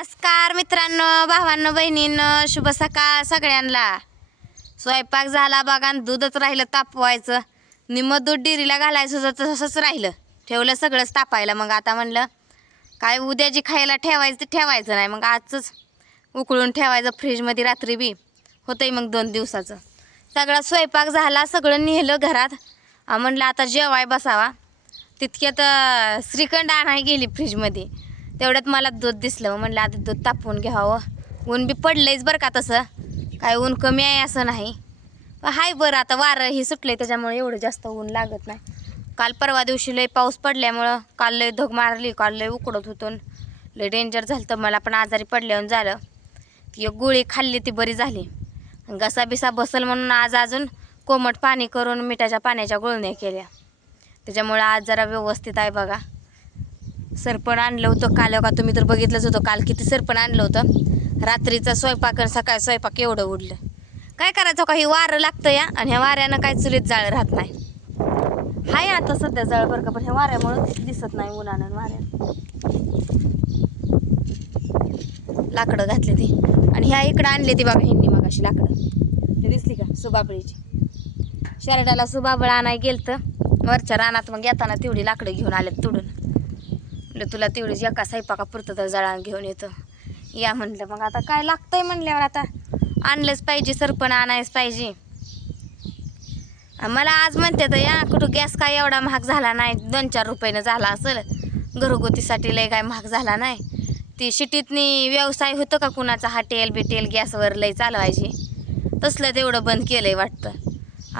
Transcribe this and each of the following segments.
नमस्कार मित्रांनो, भावांनो, बहिणींनो, शुभ सकाळ सगळ्यांना. स्वयंपाक झाला बघा आणि दूधच राहिलं तापवायचं. निम्म दूध डेअरीला घालायचं तसंच राहिलं, ठेवलं सगळंच तापायला. मग आता म्हणलं काय उद्या जी खायला ठेवायचं ते ठेवायचं नाही, मग आजच उकळून ठेवायचं फ्रीजमध्ये. रात्री बी होतंय मग 2 दिवसाचं. सगळा स्वयंपाक झाला, सगळं नेलं घरात. म्हणलं आता जेवाय बसावा. तितक्यात श्रीखंड आणाय गेली फ्रीजमध्ये. तेवढ्यात मला दूध दिसलं. म्हणलं आता दूध तापवून घ्यावं. ऊन बी पडलंयच बरं का, तसं काय ऊन कमी आहे असं नाही. हाय बरं, आता वारं ही सुटले त्याच्यामुळे एवढं जास्त ऊन लागत नाही. काल परवा दिवशी लय पाऊस पडल्यामुळं काल लय धग मारली. काल लय उकडत होतं, लय डेंजर झालं. तर मला पण आजारी पडल्यावर झालं. ती एक गोळी खाल्ली ती बरी झाली. घसा बिसा बसल म्हणून आज अजून कोमट पाणी करून मिठाच्या पाण्याच्या गुळण्या केल्या. त्याच्यामुळं आज जरा व्यवस्थित आहे बघा. सरपण आणलं होतं काल का, तुम्ही तर बघितलंच होतं काल किती सरपण आणलं होतं. रात्रीचा स्वयंपाक आणि सकाळी स्वयंपाक एवढं उडलं. काय करायचं का, ही वारं लागतं या, आणि ह्या वाऱ्यानं काय चुलीत जाळ राहत नाही. हाय आता सध्या जाळ बरं का, पण ह्या वाऱ्यामुळं दिसत नाही उन्हानं वाऱ्यानं. लाकडं घातली ती, आणि ह्या इकडं आणली ती बघा ह्यांनी मग अशी लाकडं. ते दिसली का सुबाबळीची. शर्टाला सुबाबळ आणाय गेलतं वरच्या रानात. मग येताना तेवढी लाकडं घेऊन आलेत तोडून. म्हणलं तुला तेवढीच एका स्वयंपाकापुरतं तर जळान घेऊन येतं या म्हणलं. मग आता काय लागतंय म्हणल्यावर आता आणलंच पाहिजे, सरपण आणायच पाहिजे. मला आज म्हणते तर या कुठं गॅस काय एवढा महाग झाला नाही, 2-4 रुपयानं झाला असेल. घरगुतीसाठी लय काय महाग झाला नाही. ती शिटीतनी व्यवसाय होतं का कुणाचा, हॉटेल बिटेल गॅसवर लय चालवायची, तसलं तेवढं बंद केलंय वाटतं.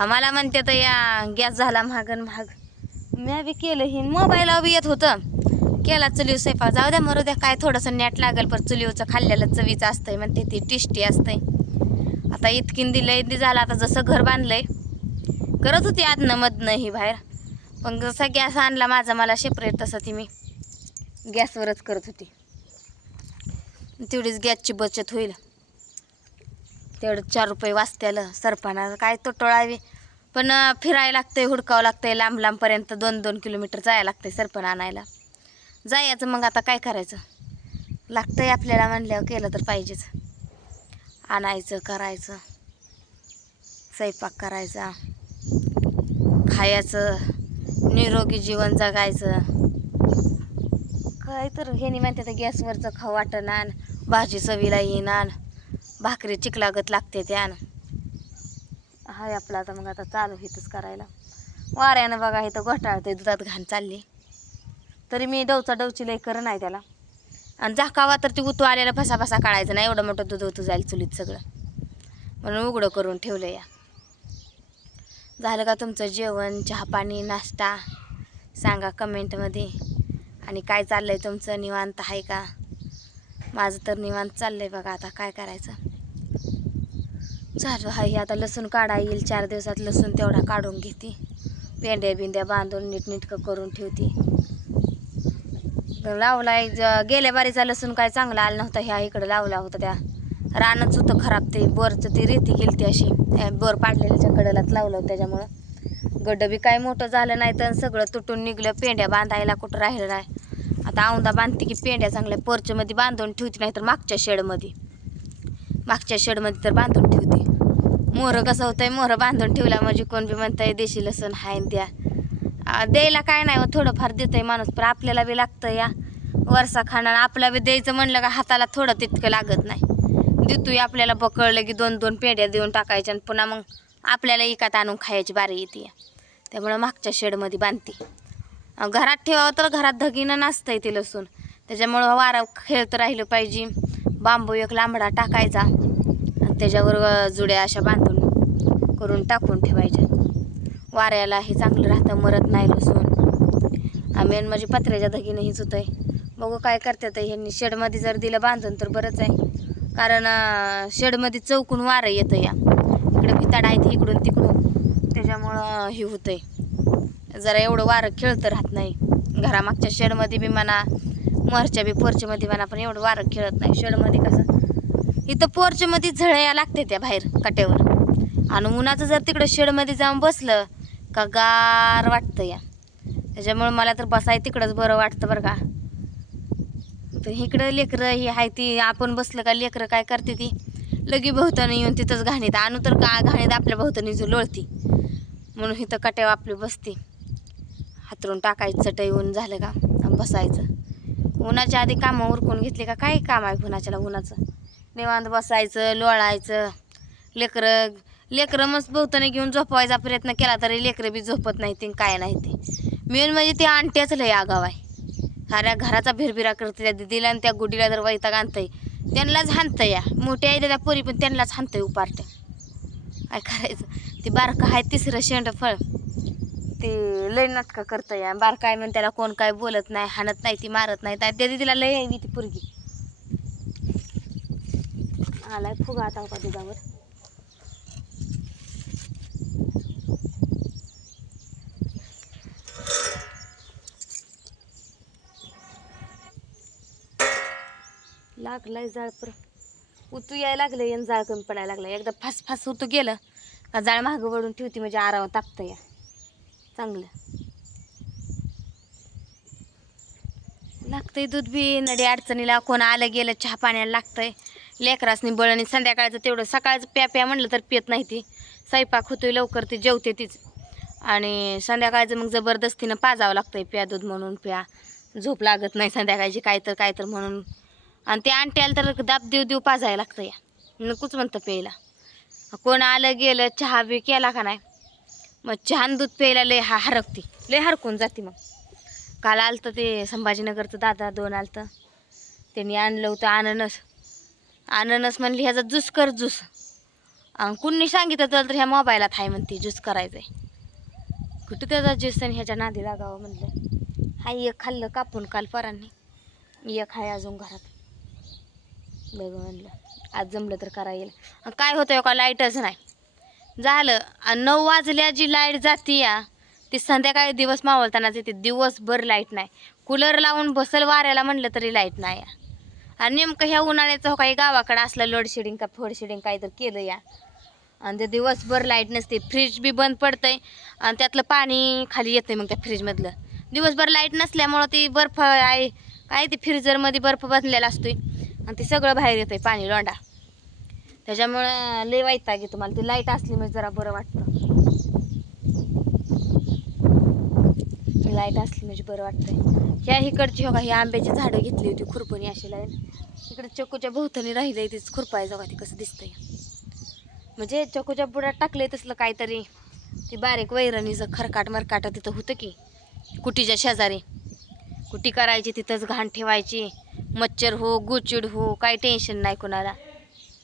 मला म्हणते तर या गॅस झाला महाग आणि महाग. मी बी केलं ही, मोबाईलवर बी येत होतं. केला चुलीव स्वयंपाक. जाऊ द्या मरू द्या, काय थोडंसं नेट लागेल, पण चुलीवचं खाल्लेलं चवीचं असतंय म्हणते ती, टेस्टी असतंय. आता इतकीन दिलंय दी झालं. आता जसं घर बांधलंय करत होती आदनं मधनं ही बाहेर, पण जसा गॅस आणला माझा मला सेपरेट तसं ती मी गॅसवरच करत होती. तेवढीच गॅसची बचत होईल. तेवढं 4 रुपये वाचत्यालं. सरपणाचं काय तोटोळावी, पण फिरायला लागतंय, हुडकावं लागतंय लांब लांबपर्यंत. 2-2 किलोमीटर जायला लागतंय सरपण आणायला. जायचं मग आता काय करायचं, लागतंय आपल्याला म्हणल्यावर केलं तर पाहिजेच. आणायचं, करायचं, स्वयंपाक करायचा, खायचं, निरोगी जीवन जगायचं. काय तर हे नाही म्हणते तर गॅसवरचं खाऊ वाटणार, भाजी चवीला येणार, भाकरी चिकलागत लागते त्यानं. हाय आपलं आता मग आता चालू हितच करायला. वाऱ्यानं बघा इथं घोटाळतंय, दुधात घाण चालली. तरी मी डवची लय कर नाही त्याला. आणि झाकावा तर ती उतू आलेलं फसा काढायचं नाही, एवढं मोठं दूध उतू जाईल चुलीत सगळं. म्हणून उघडं करून ठेवलं या. झालं का तुमचं जेवण, चहा पाणी, नाश्ता? सांगा कमेंटमध्ये. आणि काय चाललंय तुमचं, निवांत आहे का? माझं तर निवांत चाललंय बघा. आता काय करायचं, चालू आहे आता. लसूण काढा येईल 4 दिवसात. लसूण तेवढा काढून घेते, पेंड्या बिंड्या बांधून नीटनीटकं करून ठेवते. लावलाय गेल्या बारीचा लसूण काय चांगला आला नव्हता. ह्या इकडं लावला होता त्या रानच होतं खराब. ते बोरचं ती रेती गेली अशी, बोर पाडलेल्याच्या कडेलाच लावलं होतं. त्याच्यामुळं गड्डं बी काय मोठं झालं नाही, तर सगळं तुटून निघलं. पेंड्या बांधायला कुठं राहिलं नाही. आता औंदा बांधते की पेंड्या चांगल्या पोर्चमध्ये बांधून ठेवते, नाही तर मागच्या शेडमध्ये तर बांधून ठेवते. मोहरं कसं होतंय, मोहरं बांधून ठेवला म्हणजे कोण बी म्हणतंय देशी लसूण हाय द्या. द्यायला काय नाही, थोडंफार देतंय माणूस, पण आपल्याला बी लागतं या वरसा खाणं. आपला बी द्यायचं म्हणलं का हाताला थोडं तितकं लागत नाही. देतोय आपल्याला बकळलं की 2-2 पेंड्या देऊन टाकायच्या, आणि पुन्हा मग आपल्याला एकात आणून खायची बारी येते. त्यामुळं मागच्या शेडमध्ये बांधते. घरात ठेवावं तर घरात धगीनं नसतंय ते लसूण, त्याच्यामुळं वारा खेळत राहिलं पाहिजे. बांबू एक लांबडा टाकायचा आणि त्याच्यावर जुड्या अशा बांधून करून टाकून ठेवायच्या. वाऱ्याला हे चांगलं राहतं, मरत नाही लसूण. मेन म्हणजे पत्र्याच्या धगीनं हीच होतंय. बघू काय करतात ह्यांनी. शेडमध्ये जर दिलं बांधून तर बरंच आहे, कारण शेडमध्ये चौकून वारं येतं या. इकडे भिताड आहेत इकडून तिकडून, त्याच्यामुळं हे होतंय. जरा एवढं वारं खेळतं राहत नाही. घरामागच्या शेडमध्ये बी म्हणा, मोरच्या बी पोर्चमध्ये म्हणा, पण एवढं वारं खेळत नाही. शेडमध्ये कसं इथं पोर्चमध्ये झळया लागते त्या बाहेर कट्यावर, आणि उन्हाचं जर तिकडं शेडमध्ये जाऊन बसलं का गार वाटतं या. त्याच्यामुळे मला तर बसाय तिकडंच बरं वाटतं बरं का. तर इकडं लेकरं ही आहे ती आपण बसलं का लेकरं काय करते ती लगी भोवतानी येऊन तिथंच घाणीत आणू तर का घाणीत आपल्या भोवतानी जो लोळती म्हणून इथं कट्यावर आपली बसते. हातरून टाकायचं चटई ऊन झालं का आणि बसायचं. उन्हाच्या आधी कामं उरकून घेतली का काही काम आहे उन्हाच्याला उन्हाचं. निवांत बसायचं लोळायचं. लेकरं मस्त भोवतानी घेऊन झोपवायचा प्रयत्न केला तरी लेकरं बी झोपत नाही ती काय नाही ते. मेन म्हणजे ते आणट्याच लय आगाव आहे. साऱ्या घराचा भिरभिरा करते त्या दिदीला आणि त्या गुडीला जर वैताग आणतंय त्यांनाच हाणतं या. मोठ्या आहे त्या पोरी पण त्यांनाच हाणतंय उपारत्या. काय करायचं. ते बारकं आहे तिसरं शेंडफळ ते लय नाटकं करतं या. बारकं आहे म्हणून त्याला कोण काय बोलत नाही हाणत नाही ती मारत नाही. त्या दिदीला लय आहे ती पोरगी. आलाय फुगा आता का दुधावर. लागलाय जाळ पर उतू यायला लागलं आणि जाळ कमी पडायला लागला. एकदा फास फास उतू गेलं का जाळ मागं वळून ठेवते म्हणजे आराम तापतं या चांगलं लागतंय. दूध बी नडी अडचणीला कोण आलं गेलं चहा पाण्याला लागतंय. लेकरासनी बळणी संध्याकाळचं तेवढं सकाळचं प्या म्हणलं तर पित नाही ती. स्वयंपाक होतोय लवकर ती जेवते तीच आणि संध्याकाळचं मग जबरदस्तीनं पाजावं लागतंय. प्या दूध म्हणून प्या. झोप लागत नाही संध्याकाळची काय तर म्हणून. आणि ते आणट्याला तर दाब देव पाजायला लागतं या नकोच म्हणतं प्यायला. कोण आलं गेलं चहा बी केला का नाही मग छान दूध प्यायला लय हरकती लय हरकून जाते. मग काल आलतं ते संभाजीनगरचं दादा 2 आलतं. त्यांनी आणलं होतं अननस म्हणली ह्याचा ज्यूस कर ज्यूस. आणि कुणी सांगितलं तर ह्या मोबाईलात आहे म्हणते ज्यूस करायचं आहे. कुठं त्याचा ज्यूस आणि ह्याच्या नादी लागावं म्हणलं. हाय एक खाल्लं कापून काल परांनी एक हाय अजून घरात. बघ म्हणलं आज जमलं तर करा येईल. काय होतं का लाईटच नाही झालं. 9 वाजल्या जी लाईट जाती या ती संध्याकाळी दिवस मावळतानाच येते. दिवसभर लाईट नाही. कूलर लावून बसल वाऱ्याला म्हणलं तरी लाईट नाही. आणि नेमकं ह्या उन्हाळ्याचं काही गावाकडं असलं लोडशेडिंग का फोडशेडिंग काही तर केलं या आणि ते दिवसभर लाईट नसते. फ्रीज बी बंद पडतंय आणि त्यातलं पाणी खाली येतंय. मग त्या फ्रीजमधलं दिवसभर लाईट नसल्यामुळं ती बर्फ आहे काय ते फ्रीजरमध्ये बर्फ बसलेला असतोय आणि ते सगळं बाहेर येतंय पाणी लोंडा. त्याच्यामुळं लय वैताग येतो मला. ती लाईट असली म्हणजे जरा बरं वाटतं. लाईट असली म्हणजे बरं वाटतंय. ह्या इकडची हो का ही आंब्याची झाडं घेतली होती खुरपणी अशी लाईन इकडे चक्कूच्या भोवतानी राहिलंय तीच खुरपायचं का ती कसं दिसतंय. म्हणजे चक्कूच्या बुडात टाकलंय तसलं काहीतरी ती बारीक वैरणीचं खरकाट मरकाट तिथं होतं की कुटीच्या शेजारी. कुटी करायची तिथंच घाण ठेवायची. मच्छर हो गुचिड हो काही टेन्शन नाही कोणाला.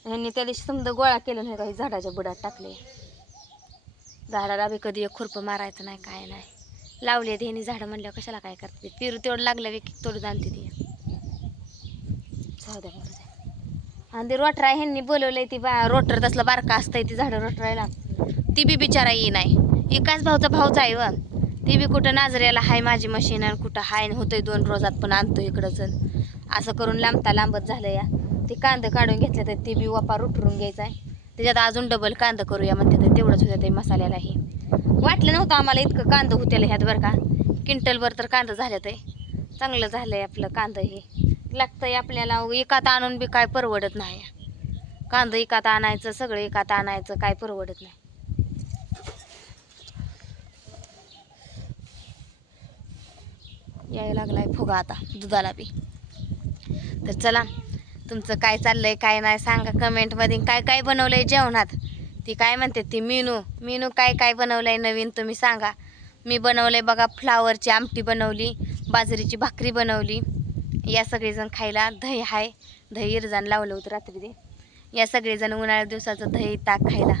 ह्यांनी त्या दिवशी समजा गोळा केलं नाही काही झाडाच्या बुडात टाकले. झाडाला बी कधी एक खुरपं मारायचं नाही काय नाही. लावली आहेत ह्यांनी झाडं म्हणल्यावर कशाला काय करते. पेरू तेवढं लागलं की तोडून आणते ती. जाऊ द्या बरं द्या. आणि ते रोटरा ह्यांनी बोलवलंय ती रोटर तसलं बारका असतंय ती झाडं रोटरायला ती बी बिचारा ये नाही. एकाच भाऊचा आहे व ती बी कुठं नाजऱ्याला हाय माझी मशीन आणि कुठं हाय होतंय 2 रोजात पण आणतो इकडंच. असं करून लांबत झालं या. ते कांदं काढून घेतले तर ते बी वापा रुटरून घ्यायचा आहे. त्याच्यात अजून डबल कांदं करूया म्हणते तर तेवढंच होतं ते मसाल्यालाही. वाटलं नव्हतं आम्हाला इतकं कांदं होत्याला ह्यात बरं का. क्विंटलभर तर कांदं झालं ते चांगलं झालंय आपलं कांदं हे. लागतंय आपल्याला एकात आणून बी काय परवडत नाही. कांदं एकात आणायचं सगळं एकात आणायचं काय परवडत नाही. यायला लागलाय फुगा आता दुधाला बी. तर चला तुमचं काय चाललंय काय नाही सांगा कमेंटमध्ये. काय बनवलंय जेवणात ती काय म्हणते ती मेनू काय बनवलंय नवीन तुम्ही सांगा. मी बनवलंय बघा फ्लावरची आमटी बनवली. बाजरीची भाकरी बनवली. या सगळेजण खायला. दही हाय दही इरजान लावलं होतं रात्री ते. या सगळेजण उन्हाळ्या दिवसाचं दही ताक खायला.